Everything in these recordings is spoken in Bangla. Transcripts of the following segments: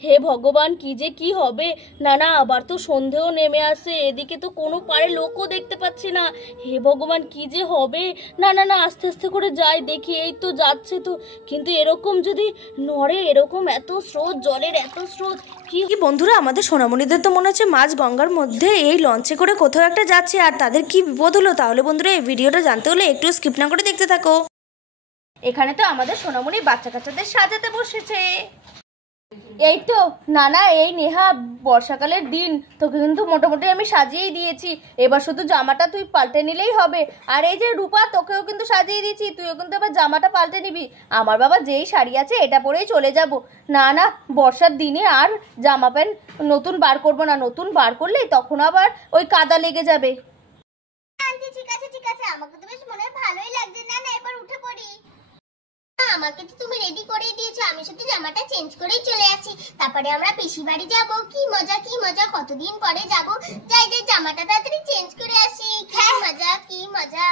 হে ভগবান, কি যে কি হবে। না না, আবার তো সন্ধেও নেমে আসে, এদিকে তো কোনো পাড়ে লোকও দেখতে পাচ্ছি না। হে ভগবান, কি যে হবে। না না না, আস্তে আস্তে করে যাই, দেখি এই তো যাচ্ছে তো, কিন্তু এরকম যদি নড়ে, এরকম এত স্রোত, জলের এত স্রোত, কি বন্ধুরা, আমাদের সোনামণিদের তো মনে হচ্ছে মাঝ গঙ্গার মধ্যে এই লঞ্চে করে কোথাও একটা যাচ্ছে, আর তাদের কি বিপদ হলো। তাহলে বন্ধুরা, এই ভিডিওটা জানতে হলে একটু স্কিপ না করে দেখতে থাকো। এখানে তো আমাদের সোনামণি বাচ্চা কাচ্চাদের সাজাতে বসেছে। এই তো না না, এই নেহা, বর্ষাকালের দিন, তোকে কিন্তু মোটামুটি আমি সাজিয়েই দিয়েছি, এবার শুধু জামাটা তুই পাল্টে নিলেই হবে। আর এই যে রূপা, তোকেও কিন্তু সাজিয়ে দিয়েছি, তুইও কিন্তু এবার জামাটা পাল্টে নিবি। আমার বাবা যেই শাড়ি আছে এটা পরেই চলে যাব। না না, বর্ষার দিনে আর জামা প্যান্ট নতুন বার করবো না, নতুন বার করলেই তখন আবার ওই কাদা লেগে যাবে। ঠিক আছে ঠিক আছে, আমাকে তো বেশ মনে হয় ভালোই লাগছে। না না, এবার উঠে পড়ি। আমাকে তো তুমি রেডি করে দিয়েছো, আমি শুধু জামাটা চেঞ্জ করেই চলে আসি, তারপরে আমরা পিসি বাড়ি যাব। কি মজা কি মজা, কতদিন পরে যাব। যাই যাই, জামাটা তাড়াতাড়ি চেঞ্জ করে আসি। কি মজা কি মজা।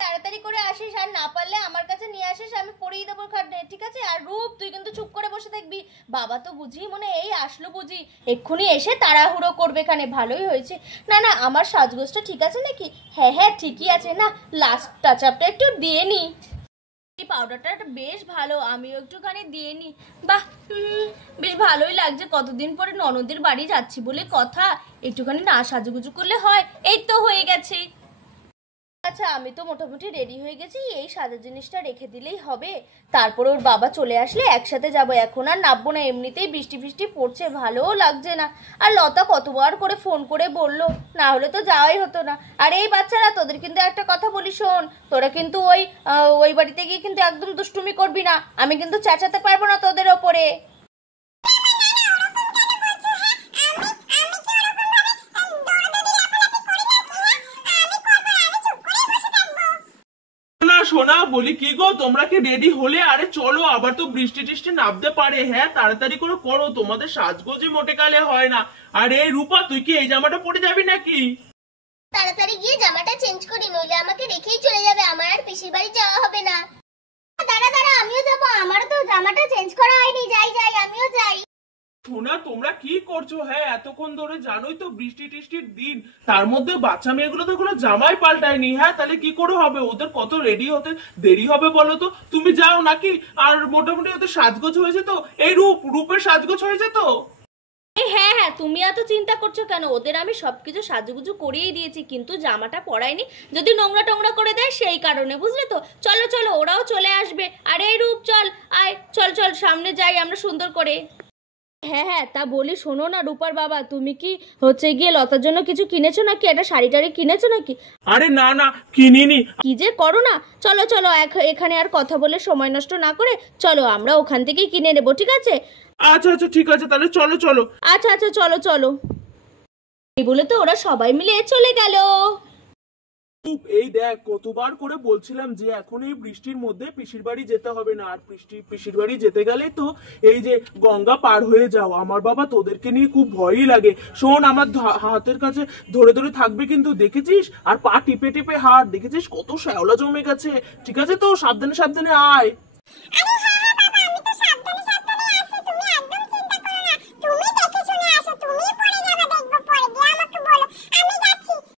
তাড়াতাড়ি করে আসিস, আর না পারলে আমার কাছে নিয়ে আসিস, আমি পরিয়ে দেবো খাটে, ঠিক আছে? আর রূপ, তুই কিন্তু চুপ করে বসে থাকবি। বাবা তো বুঝি মনে এই আসলো বুঝি, এক্ষুনি এসে তাড়াহুড়ো করবে এখানে। ভালোই হয়েছে। না না, আমার সাজগোজটা ঠিক আছে নাকি? হ্যাঁ হ্যাঁ, ঠিকই আছে। না, লাস্ট টাচ আপটা একটু দিয়ে নি। এই পাউডারটা বেশ ভালো, আমিও একটুখানি দিয়ে নি। বাহ, বেশ ভালোই লাগছে। কতদিন পরে ননদের বাড়ি যাচ্ছি বলে কথা, একটুখানি না সাজুগুজু করলে হয়। এই তো হয়ে গেছে। আচ্ছা, আমি তো মোটামুটি রেডি হয়ে গেছি, এই সাজা জিনিসটা রেখে দিলেই হবে। তারপর ওর বাবা চলে আসলে একসাথে যাব। এখন আর নামবো না, এমনিতেই বৃষ্টি বৃষ্টি পড়ছে, ভালোও লাগছে না। আর লতা কতবার করে ফোন করে বললো, না হলে তো যাওয়াই হতো না। আর এই বাচ্চারা, তোদের কিন্তু একটা কথা বলি শোন, তোরা কিন্তু ওই বাড়িতে গিয়ে কিন্তু একদম দুষ্টুমি করবি না, আমি কিন্তু চেঁচাতে পারবো না তোদের ওপরে। সোনা বলি, কি গো তোমরা কি রেডি হলে? আরে চলো, আবার তো বৃষ্টি টিষ্টি নামতে পারে। হ্যাঁ, তাড়াতাড়ি করে করো, তোমাদের সাজগোজে মোটে কালে হয় না। আর এই রূপা, তুই কি এই জামাটা পরে যাবি নাকি? তাড়াতাড়ি গিয়ে জামাটা চেঞ্জ করি, নইলে আমাকে রেখেই চলে যাবে, আমার আর পিসির বাড়ি যাওয়া হবে না। দাঁড়া দাঁড়া, আমিও যাবো, আমারও তো জামাটা চেঞ্জ করা হয়নি। যাই যাই, আমিও যাই। সোনা, তোমরা কি করছো? হ্যাঁ, এতক্ষণ ধরে জানোই তো বৃষ্টি টিষ্টির দিন, তার মধ্যে বাচ্চা মেয়েগুলো তো কোনো জামাই পাল্টায়নি। হ্যাঁ, তাহলে কি করে হবে? ওদের কত রেডি হতে দেরি হবে বলো তো? তুমি যাও নাকি? আর মোটামুটি ওদের সাজগোজ হয়েছে তো? এই রূপের সাজগোজ হয়েছে তো? হ্যাঁ হ্যাঁ, তুমি এত চিন্তা করছো কেন? ওদের আমি সবকিছু সাজুগুজু করিয়ে দিয়েছি, কিন্তু জামাটা পরাইনি, যদি নোংরা টোংরা করে দেয় সেই কারণে, বুঝলে তো? চলো চলো, ওরাও চলে আসবে। আর এই রূপ, চল আয়, চল চল সামনে যাই আমরা সুন্দর করে। হ্যাঁ হ্যাঁ, তা বলি শোনো না রূপার বাবা, তুমি কি হচ্ছে গিয়ে লতার জন্য কিছু কিনেছো নাকি? একটা শাড়ি টাড়ি কিনেছো নাকি? আরে না না, কিনিনি। কি যে করো না। চলো চলো, এখানে আর কথা বলে সময় নষ্ট না করে চলো, আমরা ওখান থেকেই কিনে নেবো, ঠিক আছে? আচ্ছা আচ্ছা, ঠিক আছে, তাহলে চলো চলো। আচ্ছা আচ্ছা, চলো চলো। এই বলে তো ওরা সবাই মিলে চলে গেল। এই দেখ, কতবার করে বলছিলাম যে এখন এই বৃষ্টির মধ্যে পিসির বাড়ি যেতে হবে না। আর পিসির বাড়ি যেতে গেলে তো এই যে গঙ্গা পার হয়ে যাও। আমার বাবা তোদেরকে নিয়ে খুব ভয়ই লাগে। শোন, আমার হাতের কাছে ধরে ধরে থাকবে কিন্তু, দেখেছিস? আর পা টিপে টিপে হাত, দেখেছিস কত শ্যাওলা জমে গেছে? ঠিক আছে তো, সাবধানে সাবধানে আয়।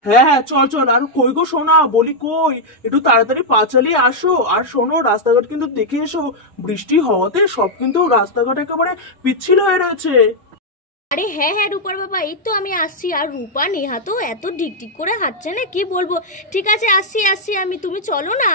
হ্যাঁ হ্যাঁ, চল চল। আর কই গো সোনা, বলি কই, একটু তাড়াতাড়ি পা চালিয়ে আসো। আর শোনো, রাস্তাঘাট কিন্তু দেখে এসো, বৃষ্টি হওয়াতে সব কিন্তু রাস্তাঘাট একেবারে পিচ্ছিল হয়ে রয়েছে। আরে হ্যাঁ হ্যাঁ রূপার বাবা, এই তো আমি আসছি। আর রূপা নেহা তো এত ঢিকঢিক করে হাঁটছে না, কি বলবো। ঠিক আছে, আসছি আসছি আমি, তুমি চলো না।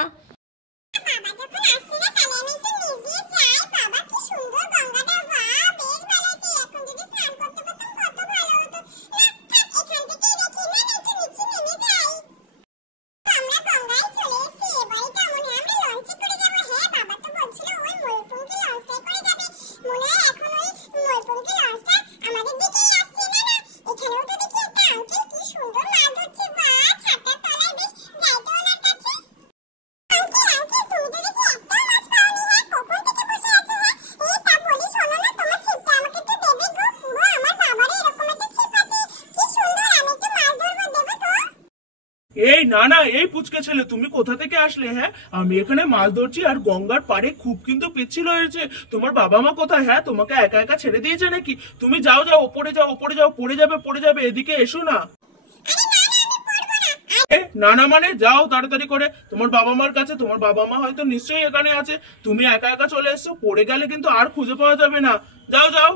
না না, এই পুচকে ছেলে তুমি কোথা থেকে আসলে? হ্যাঁ, আমি এখানে মাছ ধরছি আর গঙ্গার পাড়ে খুব কিন্তু পিচ্ছিল হয়েছে। তোমার বাবা মা কোথায়? হ্যাঁ, তোমাকে একা একা ছেড়ে দিয়েছে নাকি? তুমি যাও যাও, ওপরে যাও, ওপরে যাও, পড়ে যাবে, এদিকে এসো না। না না মানে যাও তাড়াতাড়ি করে তোমার বাবা মার কাছে, তোমার বাবা মা হয়তো নিশ্চয়ই এখানে আছে। তুমি একা একা চলে এসছো, পড়ে গেলে কিন্তু আর খুঁজে পাওয়া যাবে না। যাও যাও।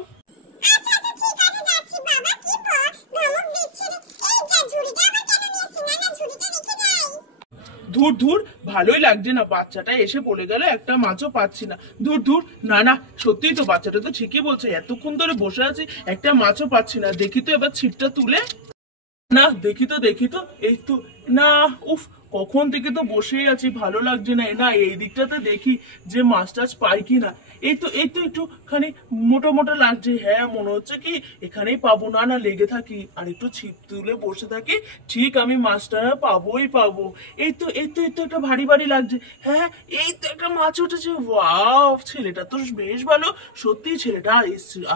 ধুর ধুর, ভালোই লাগছে না, বাচ্চাটা এসে বলে গেল একটা মাছও পাচ্ছি না। ধুর ধুর, না না সত্যিই তো, বাচ্চাটা তো ঠিকই বলছে, এতক্ষণ ধরে বসে আছি একটা মাছও পাচ্ছি না। দেখি তো এবার ছিপটা তুলে, না দেখি তো এই তো, না উফ, কখন থেকে তো বসেই আছি, ভালো লাগছে না। না এই দিকটাতে দেখি যে মাছ টাছ পাই কিনা। এই তো একটুখানি মোটা মোটা লাগছে। হ্যাঁ, মনে হচ্ছে কি এখানেই পাবো। না না লেগে থাকি আর একটু ছিপ তুলে বসে থাকি, ঠিক আমি মাছটা পাবোই পাবো। এই তো একটা ভারী ভারী লাগছে। হ্যাঁ, এই তো একটা মাছ উঠেছে। ওয়াও, ছেলেটা তো বেশ ভালো। সত্যি ছেলেটা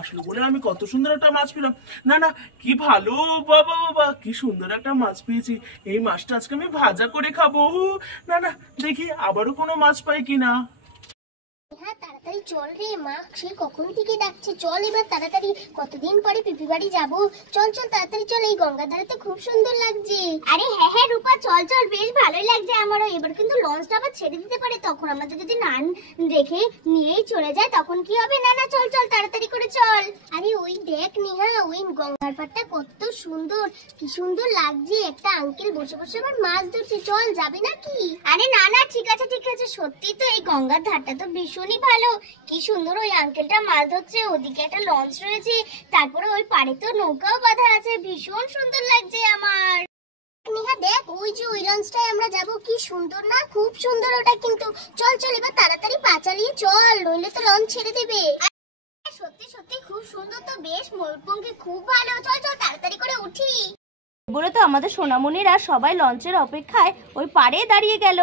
আসলো বলে আমি কত সুন্দর একটা মাছ পেলাম। না না, কি ভালো, বাবা বাবা কি সুন্দর একটা মাছ পেয়েছি। এই মাছটা আজকে আমি ভাজা করে খাবো। না না, দেখি আবারও কোনো মাছ পাই কিনা। হ্যাঁ তাড়াতাড়ি চল রে, মা সে কখন থেকে ডাকছে, চল এবার তাড়াতাড়ি, কতদিন পরে পিপি বাড়ি যাবো। চল চল তাড়াতাড়ি চল, এই গঙ্গা ধারে তো খুব সুন্দর লাগছে। আরে হ্যাঁ হ্যাঁ রূপা, চল চল, বেশ ভালোই লাগছে আমারও। এবার কিন্তু লঞ্চটা আবার ছেড়ে দিতে পারে, তখন আমাদের যদি না রেখে নিয়েই চলে যায় তখন কি হবে। না না চল চল তাড়াতাড়ি করে চল। আরে ওই দেখ নিহা, ওই গঙ্গার পাড়টা কত সুন্দর, কি সুন্দর লাগছে। একটা আঙ্কেল বসে বসে আবার মাছ ধরছে, চল যাবে নাকি? আরে না না ঠিক আছে ঠিক আছে, সত্যি তো এই গঙ্গার ধারটা তো ভীষণই ভালো, কি সুন্দর ওই আঙ্কেলটা মাছ ধরছে। ওদিকে একটা লঞ্চ রয়েছে, তারপরে ওই পাড়ে তো নৌকাও বাঁধা আছে, ভীষণ সুন্দর লাগছে আমার। নেহা দেখ, ওই যে ওই লঞ্চটায় আমরা যাব, কি সুন্দর না, খুব সুন্দর ওটা কিন্তু। চল চল এবার তাড়াতাড়ি পা চালিয়ে চল, নইলে তো লঞ্চ ছেড়ে দেবে। সত্যি সত্যি খুব সুন্দর তো, বেশ ময়ূরপঙ্খী, খুব ভালো। চল চল তাড়াতাড়ি করে উঠি। বলে তো আমাদের সোনামণিরা সবাই লঞ্চের অপেক্ষায় ওই পাড়ে দাঁড়িয়ে গেল।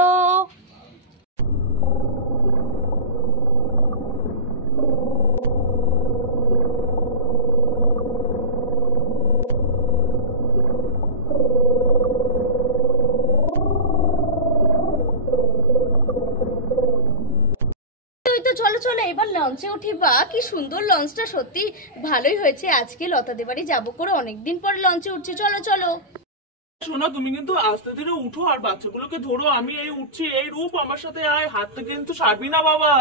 চলো চলো এবার লঞ্চে উঠি। বা কি সুন্দর লঞ্চটা, সত্যি ভালোই হয়েছে আজকে লতাদের বাড়ি যাবো করে অনেকদিন পরে লঞ্চে উঠছি। চলো চলো। শোনো, তুমি কিন্তু আস্তে ধীরে উঠো আর বাচ্চাগুলোকে ধরো। আমি এই উঠছি। এই রূপ আমার সাথে আয়, হাতটা কিন্তু ছাড়বি না বাবা।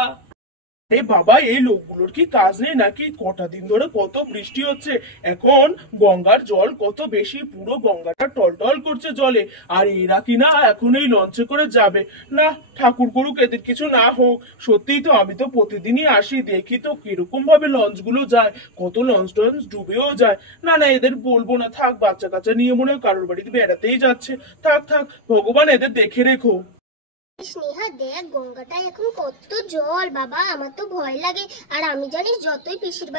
এ বাবা, এই লোকগুলোর কি কাজ নেই নাকি? কটা দিন ধরে কত বৃষ্টি হচ্ছে, এখন গঙ্গার জল কত বেশি, পুরো গঙ্গাটা টলটল করছে জলে, আর এরা কিনা এখন এই লঞ্চে করে যাবে। না, ঠাকুর করুক এদের কিছু না হোক। সত্যিই তো, আমি তো প্রতিদিনই আসি, দেখি তো কিরকম ভাবে লঞ্চ গুলো যায়, কত লঞ্চ টঞ্চ ডুবেও যায়। না না, এদের বলবো না, থাক, বাচ্চা কাচ্চা নিয়ে মনে হয় কারোর বাড়িতে বেড়াতেই যাচ্ছে। থাক থাক, ভগবান এদের দেখে রেখো। স্নেহা দেখ, গঙ্গাটায় এখন কত জল বাবা, আমার তো ভয় লাগে। আর আমি জানিস যতই পিসির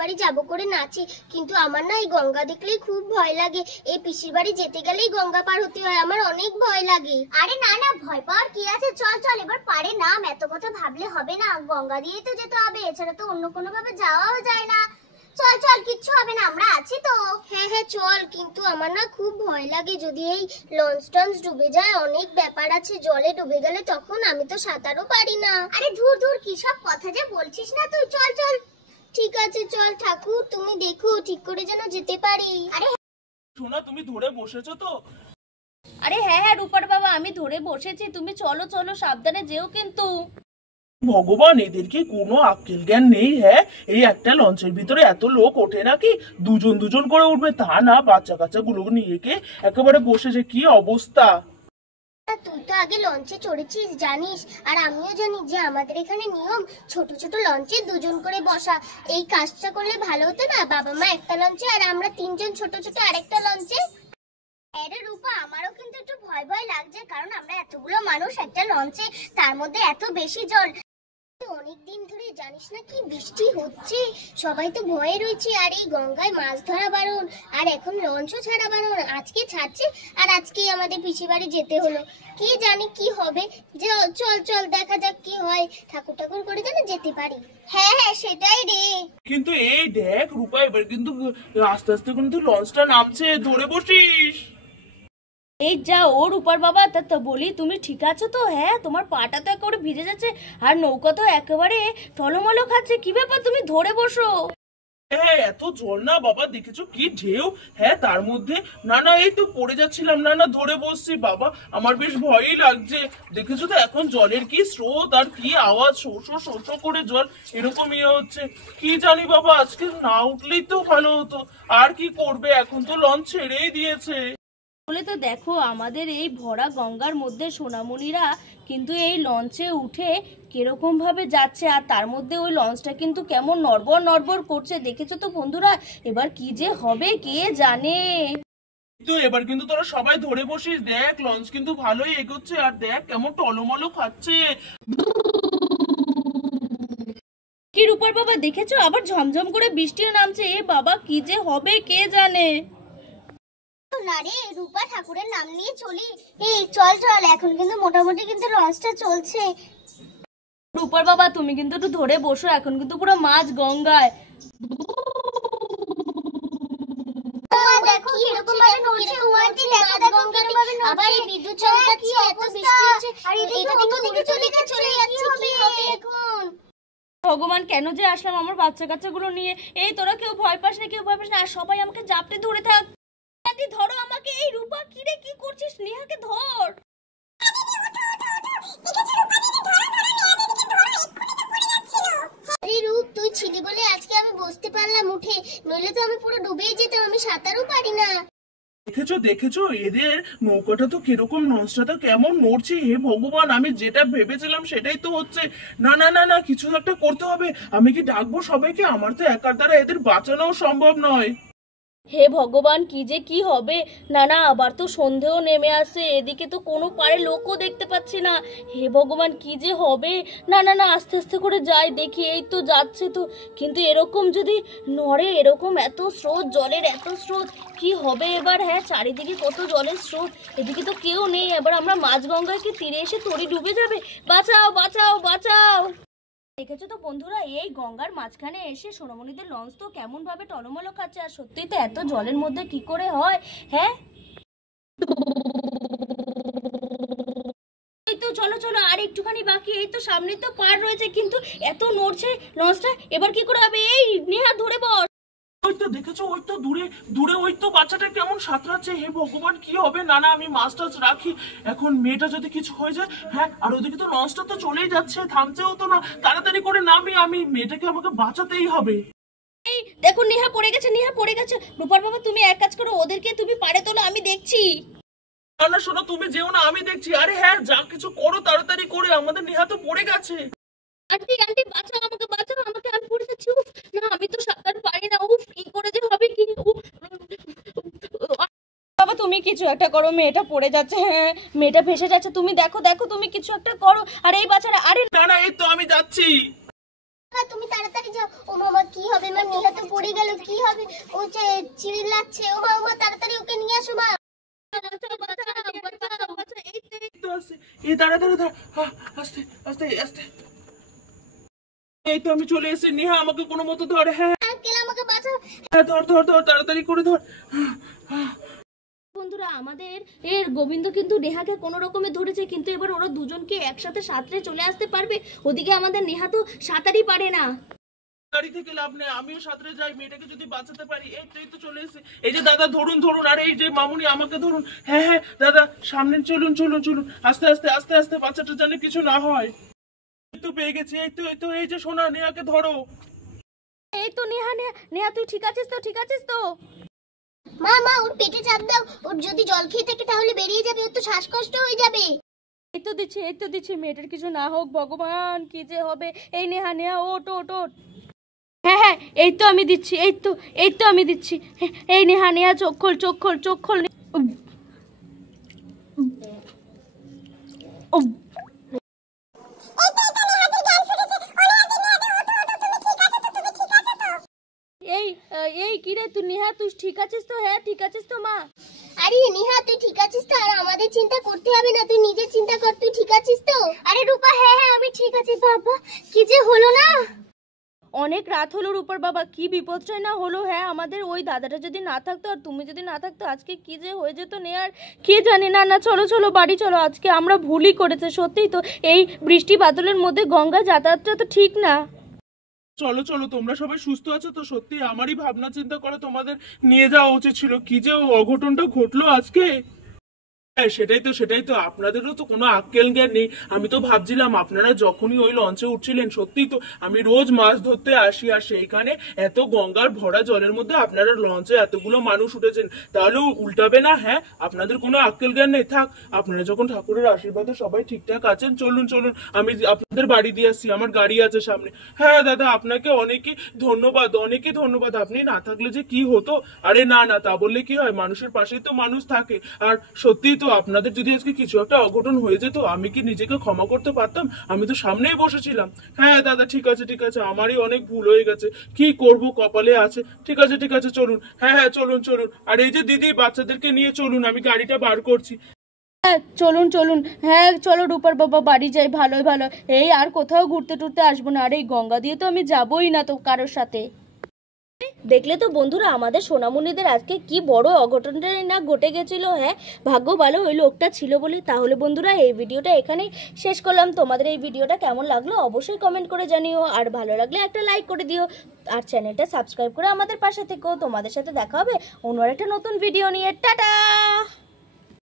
বাড়ি যাবো করে নাচি, কিন্তু আমার না এই গঙ্গা দেখলেই খুব ভয় লাগে। এই পিসির বাড়ি যেতে গেলেই গঙ্গা পার হতে হয়, আমার অনেক ভয় লাগে। আরে না না, ভয় পাওয়ার কি আছে, চল চল এবার পারে নাম, এত কথা ভাবলে হবে না, গঙ্গা দিয়েই তো যেতে হবে, এছাড়া তো অন্য কোনো ভাবে যাওয়াও যায় না। চল চল, কিচ্ছু হবে না, আমরা আছি তো। হ্যাঁ হ্যাঁ চল, কিন্তু আমার না খুব ভয় লাগে, যদি এই লঞ্চ টঞ্চ ডুবে যায়, অনেক ব্যাপার আছে, জলে ডুবে গেলে তখন আমি তো সাঁতারও পারি না। আরে ধুর ধুর, কি সব কথা যে বলছিস না তুই, চল চল। ঠিক আছে চল, ঠাকুর তুমি দেখো ঠিক করে যেন যেতে পারি। আরে সোনা, তুমি ধরে বসেছো তো? আরে হ্যাঁ হ্যাঁ রূপার বাবা, আমি ধরে বসেছি, তুমি চলো চলো, সাবধানে যেও কিন্তু। ভগবান, এদের কি কোনো আক্কেল জ্ঞান নেই? হ্যাঁ, এই একটা লঞ্চের ভিতরে এত লোক ওঠে নাকি? দুজন দুজন করে উঠবে, তা না বাচ্চা কাচ্চা গুলো নিয়ে কে একেবারে বসেছে, কি অবস্থা। তুই তো আগে লঞ্চে চড়েছিস জানিস, আর আমিও জানি যে আমাদের এখানে নিয়ম ছোট ছোট লঞ্চে দুজন করে বসা। এই কাজটা করলে ভালো হতো না, বাবা মা একটা লঞ্চে আর আমরা তিনজন ছোট ছোট আরেকটা লঞ্চে। আরে রূপা, আমারও কিন্তু একটু ভয় ভয় লাগছে, কারণ আমরা এতগুলো মানুষ একটা লঞ্চে, তার মধ্যে এত বেশি জল। অনেকদিন ধরে জানিস না কি বৃষ্টি হচ্ছে, সবাই তো ভয়ে রয়েছে, আর এই গঙ্গায় মাছ ধরা বারণ, আর এখন লঞ্চও ছাড়া বারণ। আজকে ছাড়ছে আর আজকেই আমাদের পিসি বাড়ি যেতে হলো, কি জানি কি হবে। যে চল চল দেখা যাক কি হয়, ঠাকুর ঠাকুর করে যেন যেতে পারি। হ্যাঁ হ্যাঁ সেটাই রে। কিন্তু এই দেখ রূপা, এবার কিন্তু আস্তে আস্তে কিন্তু লঞ্চটা নামছে, ধরে বসিস। এই যা ও রূপার বাবা, তা বলি তুমি ঠিক আছো তো? হ্যাঁ, তোমার পাটা তো একেবারে ভিজে যাচ্ছে আর নৌকা তো একেবারে টলমলো খাচ্ছে। কি ব্যাপার, তুমি ধরে বসো। হ্যাঁ, এত জল না বাবা, দেখেছো কি ঢেউ। হ্যাঁ, তার মধ্যে না না এই তো পড়ে যাচ্ছিলাম, না না ধরে বসছি বাবা, আমার বেশ ভয়ই লাগছে। দেখেছো তো এখন জলের কি স্রোত আর কি আওয়াজ, শোষো শোষো করে জল এরকম ইয়ে হচ্ছে। কি জানি বাবা, আজকে না উঠলেই তো ভালো হতো। আর কি করবে, এখন তো লঞ্চ ছেড়েই দিয়েছে। বলে তো দেখো, আমাদের এই ভরা গঙ্গার মধ্যে সোনামণিরা কিন্তু এই লঞ্চে উঠে কিরকম ভাবে যাচ্ছে, আর তার মধ্যে ওই লঞ্চটা কিন্তু কেমন নড়বড় নড়বড় করছে। দেখেছো তো বন্ধুরা, এবার কি যে হবে কে জানে। তো এবার কিন্তু তোরা সবাই ধরে বসিস, দেখ লঞ্চ কিন্তু ভালোই এগোচ্ছে, আর দেখ কেমন টলমলো খাচ্ছে। কি রূপার বাবা, দেখেছো আবার ঝমঝম করে বৃষ্টিও নামছে। এ বাবা, কি যে হবে কে জানে। না রে, রূপা ঠাকুরের নাম নিয়ে চলি। এই চল চল, এখন কিন্তু মোটামুটি কিন্তু লঞ্চটা চলছে। রূপার বাবা, তুমি কিন্তু একটু ধরে বসো, এখন কিন্তু পুরো মাঝ গঙ্গায়। দেখো এরকম ভাবে নড়ছে, ওয়ান্টি দেখো দেখো কিরকম আবার এই বিদ্যুৎ চমকাচ্ছে, এত বৃষ্টি হচ্ছে আর এটা দিকে চলে যাচ্ছে। কি হবে এখন? ভগবান, কেন যে আসলাম আমার বাচ্চা কাচ্চাগুলো নিয়ে। এই তোরা কেউ ভয় পাস না, কেউ ভয় পাস না, আর সবাই আমাকে জাপটে ধরে থাক। ধরো আমাকে। এই রূপা, কি রে কি করছিস? নেহাকে ধর। আরে রূপ, তুই ছিলি বলে আজকে আমি বসতে পারলাম উঠে, নইলে তো আমি পুরো ডুবেই যেতাম, আমি সাঁতারও পারি না। দেখেছো দেখেছো এদের নৌকাটা তো কিরকম, লঞ্চটা কেমন নড়ছে। হে ভগবান, আমি যেটা ভেবেছিলাম সেটাই তো হচ্ছে। না না না না, কিছু একটা করতে হবে। আমি কি ডাকবো সবাইকে? আমার তো একার দ্বারা এদের বাঁচানো সম্ভব নয়। হে ভগবান, কি যে কি হবে। না না, আবার তো সন্ধেও নেমে আসে, এদিকে তো কোনো পারে লোকও দেখতে পাচ্ছি না। হে ভগবান, কি যে হবে। না না না, আস্তে আস্তে করে যাই, দেখি। এই তো যাচ্ছে তো, কিন্তু এরকম যদি নড়ে, এরকম এত স্রোত, জলের এত স্রোত, কি হবে এবার? হ্যাঁ, চারিদিকে কত জলের স্রোত, এদিকে তো কেউ নেই। এবার আমরা মাঝগঙ্গায় কি তীরে এসে তরি ডুবে যাবে? বাঁচাও বাঁচাও বাঁচাও। দেখেছো তো বন্ধুরা, এই গঙ্গার মাঝখানে এসে সোনামণিদের লঞ্চ তো কেমন ভাবে টলমলো খাচ্ছে। আর সত্যি তো এত জলের মধ্যে কি করে হয়? হ্যাঁ, এই তো চলো চলো, আর একটুখানি বাকি। এই তো সামনে তো পার রয়েছে, কিন্তু এত নড়ছে লঞ্চটা, এবার কি করে হবে? এই নেহা ধরে বস। ওই তো দেখেছো, ওই তো দূরে দূরে ওই তো বাচ্চাটা কেমন সাঁতরাচ্ছে। হে ভগবান, কি হবে। না না, আমি মাছ টাছ রাখি, এখন মেয়েটা যদি কিছু হয়ে যায়। হ্যাঁ, আর ওদিকে তো লঞ্চটা তো চলেই যাচ্ছে, থামছেও তো না। তাড়াতাড়ি করে নামি, আমি মেয়েটাকে আমাকে বাঁচাতেই হবে। এই দেখো, নেহা পড়ে গেছে, নেহা পড়ে গেছে। রূপার বাবা, তুমি এক কাজ করো, ওদেরকে তুমি পারে তোলো, আমি দেখছি। না না শোনো, তুমি যেও না, আমি দেখছি। আরে হ্যাঁ, যা কিছু করো তাড়াতাড়ি করে, আমাদের নেহা তো পড়ে গেছে। আন্টি আন্টি, বাঁচাও আমাকে, বাঁচাও আমাকে, আমি পড়ে যাচ্ছি। উফ, না আমি তো সাঁতার পারি না। উফ, কি করে যে হবে কি। উফ, বাবা তুমি কিছু একটা করো, মেয়েটা পড়ে যাচ্ছে। হ্যাঁ, মেয়েটা ভেসে যাচ্ছে, তুমি দেখো দেখো, তুমি কিছু একটা করো। আর এই বাচ্চারা, আরে না না, এই তো আমি যাচ্ছি। তুমি তাড়াতাড়ি যাও। ও মামা, কি হবে? মা নিহা তো পড়ে গেল, কি হবে? ও যে চিল্লাচ্ছে। ও মা, তাড়াতাড়ি ওকে নিয়ে আসো মা। এই তো আসছে। এই দাঁড়া দাঁড়া দাঁড়া, আস্তে আস্তে আস্তে। এই তো আমি চলে এসেছি। নেহা আমাকে কোনো মতো ধর। হ্যাঁ আঙ্কেল, আমাকে বাঁচাও। হ্যাঁ, ধর ধর ধর, তাড়াতাড়ি করে ধর। বন্ধুরা, আমাদের এর গোবিন্দ কিন্তু নেহাকে কোনো রকমে ধরেছে, কিন্তু এবার ওরা দুজনকে একসাথে সাঁতরে চলে আসতে পারবে। ওদিকে আমাদের নেহা তো সাঁতারই পারে না। গাড়ি থেকে লাভ নেই, আমিও সাঁতরে যাই, মেয়েটাকে যদি বাঁচাতে পারি। এই তো চলে এসেছি। এই যে দাদা, ধরুন ধরুন। আর এই যে মামুনি, আমাকে ধরুন। হ্যাঁ হ্যাঁ দাদা, সামনে চলুন চলুন চলুন, আস্তে আস্তে আস্তে আস্তে, বাচ্চাটা জানে কিছু না হয়। এই তো পেয়ে গেছি। এই তো এই যে সোনা, নেহাকে ধরো। এই তো নেহা, নেহা নেহা, তুই ঠিক আছিস তো? ঠিক আছিস তো? মা মা, ওর পেটে চাপ দাও। ওর যদি জল খেয়ে থাকে তাহলে বেরিয়ে যাবে, ওর তো শ্বাসকষ্ট হয়ে যাবে। এই তো দিচ্ছি, এই তো দিচ্ছি। মেয়েটার কিছু না হোক ভগবান, কি যে হবে। এই নেহা, নেহা ওট ওট ওট। হ্যাঁ হ্যাঁ, এই তো আমি দিচ্ছি, এই তো আমি দিচ্ছি। এই নেহা, নেহা চোখ খোল, চোখ খোল, চোখ খোল। এই এই কি রে তুই? নেহা, তুই ঠিক আছিস তো? হ্যাঁ, ঠিক আছিস তো মা? আরে নিহা, তুই ঠিক আছিস তো? আর আমাদের চিন্তা করতে হবে না, তুই নিজের চিন্তা কর। তুই ঠিক আছিস তো? আরে রূপা, হ্যাঁ হ্যাঁ, আমি ঠিক আছি। বাবা, কি যে হলো না। অনেক রাত হলো রূপার বাবা, কি বিপদটাই না হলো। হ্যাঁ, আমাদের ওই দাদাটা যদি না থাকতো আর তুমি যদি না থাকতো আজকে কি যে হয়ে যেত নেয়ার কে জানে। না না, চলো চলো বাড়ি চলো, আজকে আমরা ভুলই করেছে সত্যিই তো। এই বৃষ্টি বাদলের মধ্যে গঙ্গা যাতায়াতটা তো ঠিক না। চলো চলো, তোমরা সবাই সুস্থ আছো তো? সত্যি আমারই ভাবনা চিন্তা করে তোমাদের নিয়ে যাওয়া উচিত ছিল। কি যে অঘটনটা ঘটলো আজকে। হ্যাঁ, সেটাই তো আপনাদেরও তো কোনো আক্কেল জ্ঞান নেই। আমি তো ভাবছিলাম আপনারা যখনই ওই লঞ্চে উঠছিলেন, সত্যিই তো আমি রোজ মাছ ধরতে আসি আর সেইখানে এত গঙ্গার ভরা জলের মধ্যে আপনারা লঞ্চে এতগুলো মানুষ উঠেছেন, তাহলে উল্টাবে না? হ্যাঁ, আপনাদের কোনো আক্কেল জ্ঞান নেই। থাক, আপনারা যখন ঠাকুরের আশীর্বাদে সবাই ঠিকঠাক আছেন, চলুন চলুন, আমি আপনাদের বাড়ি দিয়ে আসছি, আমার গাড়ি আছে সামনে। হ্যাঁ দাদা, আপনাকে অনেকই ধন্যবাদ। আপনি না থাকলে যে কি হতো। আরে না না, তা বললে কি হয়, মানুষের পাশেই তো মানুষ থাকে। আর সত্যিই তো আপনাদের যদি আজকে কিছু একটা অঘটন হয়ে যেত, আমি কি নিজেকে ক্ষমা করতে পারতাম? আমি তো সামনেই বসেছিলাম। হ্যাঁ দাদা, ঠিক আছে, আমারই অনেক ভুল হয়ে গেছে। কি করব, কপালে আছে। ঠিক আছে, চলুন। হ্যাঁ, চলুন। আর এই যে দিদি, বাচ্চাদেরকে নিয়ে চলুন, আমি গাড়িটা বার করছি। হ্যাঁ চলুন, হ্যাঁ চলো রূপার বাবা, বাড়ি যাই। ভালোই ভালো, এই আর কোথাও ঘুরতে টুরতে আসবো না। আর এই গঙ্গা দিয়ে তো আমি যাবোই না তো কারোর সাথে। দেখলে তো বন্ধুরা, আমাদের সোনামণিদের আজকে কি বড় অঘটনটাই না ঘটে গেছিল। হ্যাঁ, ভাগ্য ভালো ওই লোকটা ছিল বলে। তাহলে বন্ধুরা, এই ভিডিওটা এখানেই শেষ করলাম। তোমাদের এই ভিডিওটা কেমন লাগলো অবশ্যই কমেন্ট করে জানিও, আর ভালো লাগলে একটা লাইক করে দিও, আর চ্যানেলটা সাবস্ক্রাইব করে আমাদের পাশে থেকো। তোমাদের সাথে দেখা হবে অন্য একটা নতুন ভিডিও নিয়ে। টাটা।